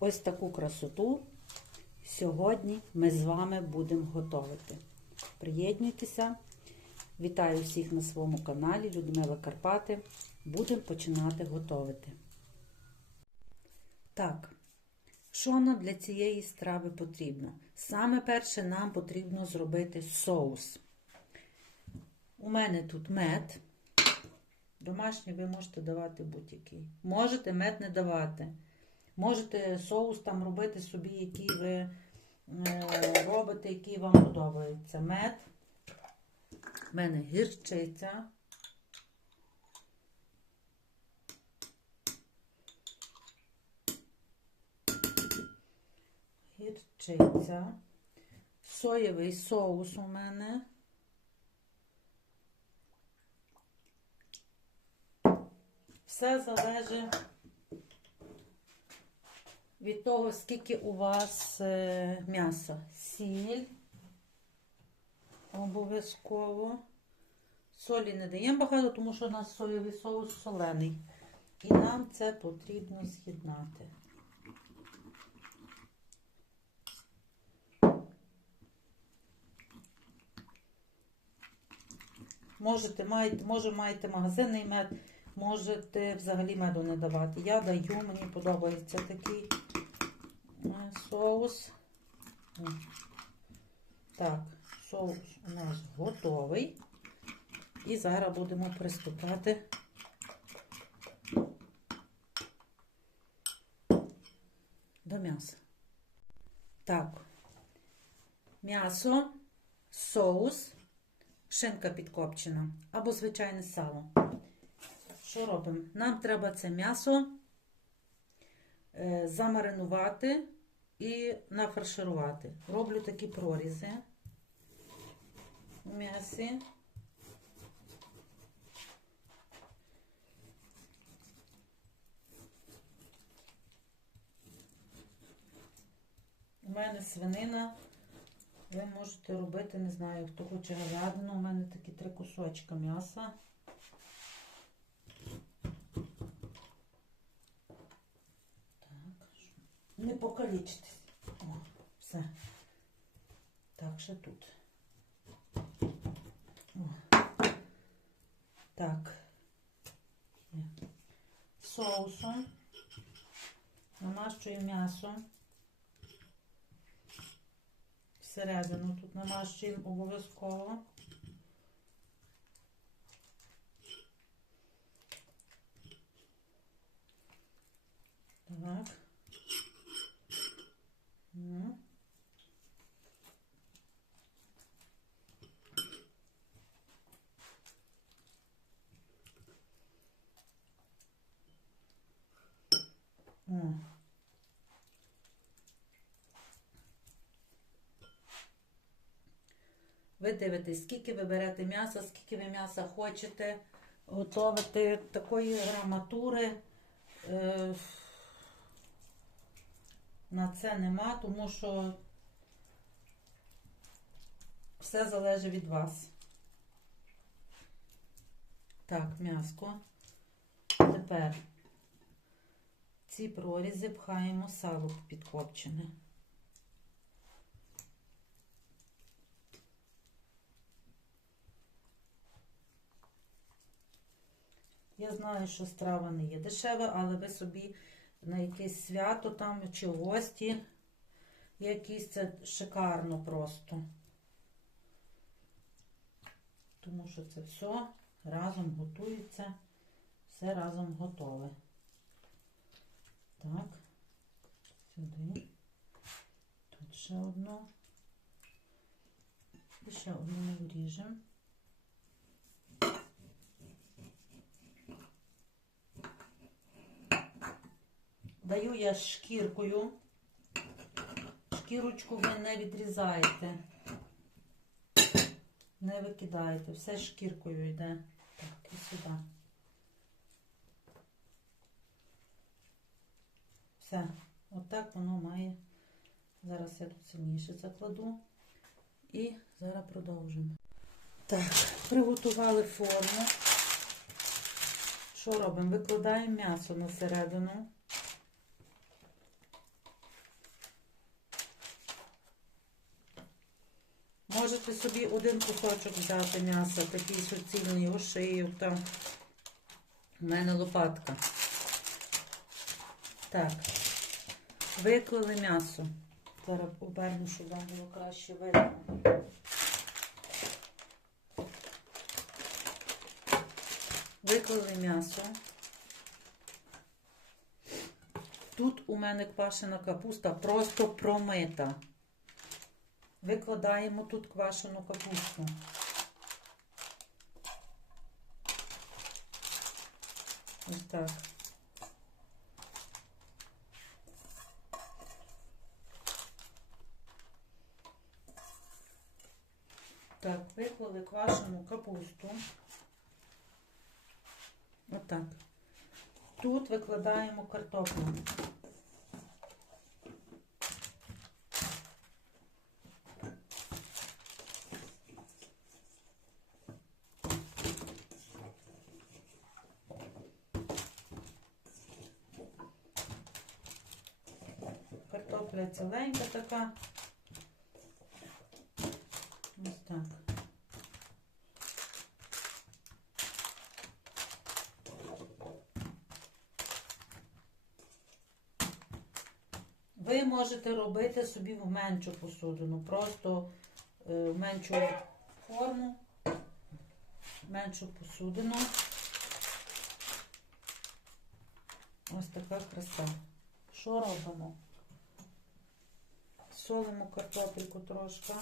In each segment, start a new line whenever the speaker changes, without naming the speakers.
Ось таку красоту сьогодні ми з вами будемо готувати. Приєднуйтеся. Вітаю всіх на своєму каналі Людмила Карпати. Будемо починати готувати. Так, що нам для цієї страви потрібно? Саме перше нам потрібно зробити соус. У мене тут мед. Домашній ви можете давати будь-який. Можете мед не давати. Можете соус там робити собі, який ви е, робите, який вам подобається. Мед. У мене гірчиця. Гірчиця. Соєвий соус у мене. Все залежить від того, скільки у вас е, м'яса. Сіль обов'язково. Солі не даємо багато, тому що у нас соєвий соус солений. І нам це потрібно з'єднати. Можете, маєте, може маєте магазинний мед, можете взагалі меду не давати. Я даю, мені подобається такий соус. Так, соус у нас готовий. І зараз будемо приступати до м'яса. Так, м'ясо, соус, шинка підкопчена або звичайне сало. Що робимо? Нам треба це м'ясо е, замаринувати і нафарширувати. Роблю такі прорізи у м'ясі. У мене свинина. Ви можете робити, не знаю, хто хоче говядину. У мене такі три кусочка м'яса. Так, не покалічтесь. О, все. Так, ще тут. О. Так. Соусом. Намащую м'ясо. Всередину тут намащуємо обов'язково. Ви дивитесь, скільки ви берете м'яса, скільки ви м'яса хочете готувати такої граматури. Е, на це нема, тому що все залежить від вас. Так, м'яско. Тепер ці прорізи пхаємо сало підкопчене. Знаю, що страва не є дешева, але ви собі на якесь свято там чи гості якісь це шикарно просто. Тому що це все разом готується, все разом готове. Так, сюди. Тут ще одно. І ще одну вріжемо. Даю я шкіркою. Шкірочку ви не відрізаєте. Не викидаєте. Все шкіркою йде. Так, і сюди. Все. Отак воно має. Зараз я тут сильніше закладу. І зараз продовжимо. Так, приготували форму. Що робимо? Викладаємо м'ясо на середину. Можете собі один кусочок взяти м'яса, такий суцільний, ошийок там. У мене лопатка. Так. Виклали м'ясо. Зараз оберну, щоб вам було краще видно. Виклали м'ясо. Тут у мене квашена капуста просто промита. Викладаємо тут квашену капусту. Ось так. Так, виклали квашену капусту. Отак. Тут викладаємо картоплю. Ціленька така. Ось так. Ви можете робити собі в меншу посудину, просто е, в меншу форму, в меншу посудину. Ось така краса. Що робимо? Солимо картопельку трошки.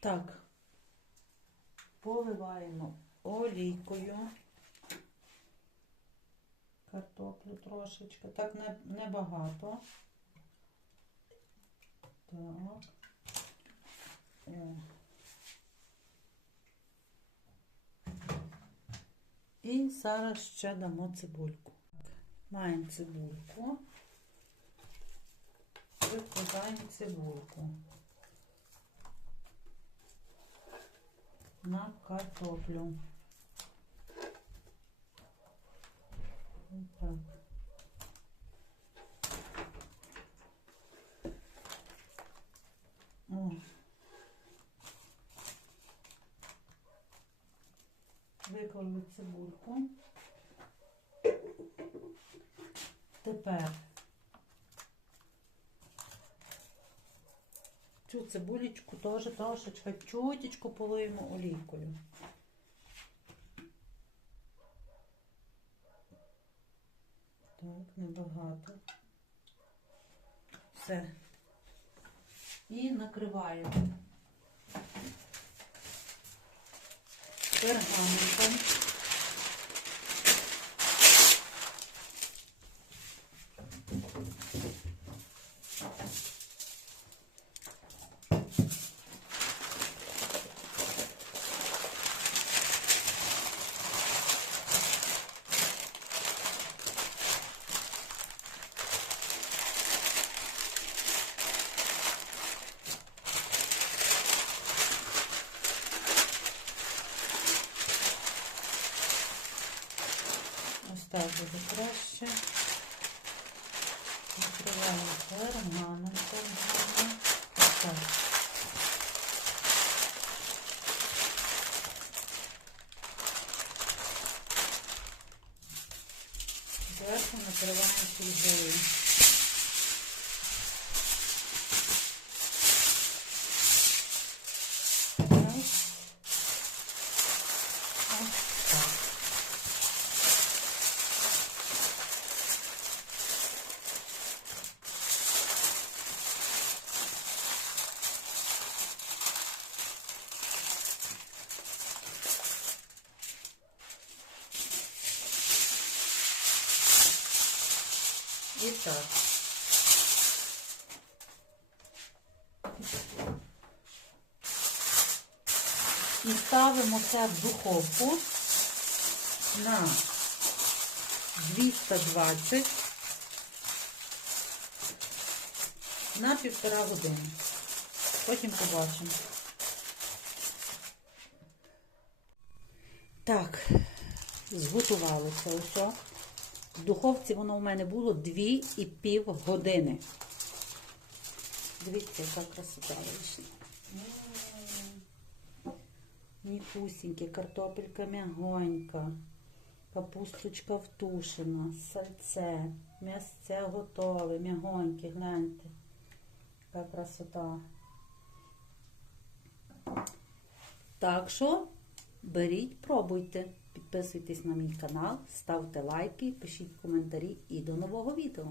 Так, поливаємо олійкою. Картоплю трошечки. Так, не, небагато. Так. О. І зараз ще дамо цибульку. Маємо цибульку. Викладаємо цибульку на картоплю. Ось Так. О. Виклали цибульку. Тепер цю цибулечку теж трошечки чутечку полиємо олійкою. Так, небагато. Все. І накриваємо пергаментом. Ось так буде краще. Накриваємо пергаментом. гарно. Ось так. Зверху накриваємо фольгою. Так. І ставимо це в духовку на 220 на півтора години. Потім побачимо. Так, зготувалося усе. В духовці воно у мене було 2,5 години. Дивіться, яка красота вийшла. Нікусіньке, картопелька м'ягонька, капусточка втушена, сальце, м'ясце готове, м'ягоньке, гляньте. Яка красота. Так що беріть, пробуйте, підписуйтесь на мій канал, ставте лайки, пишіть коментарі і до нового відео.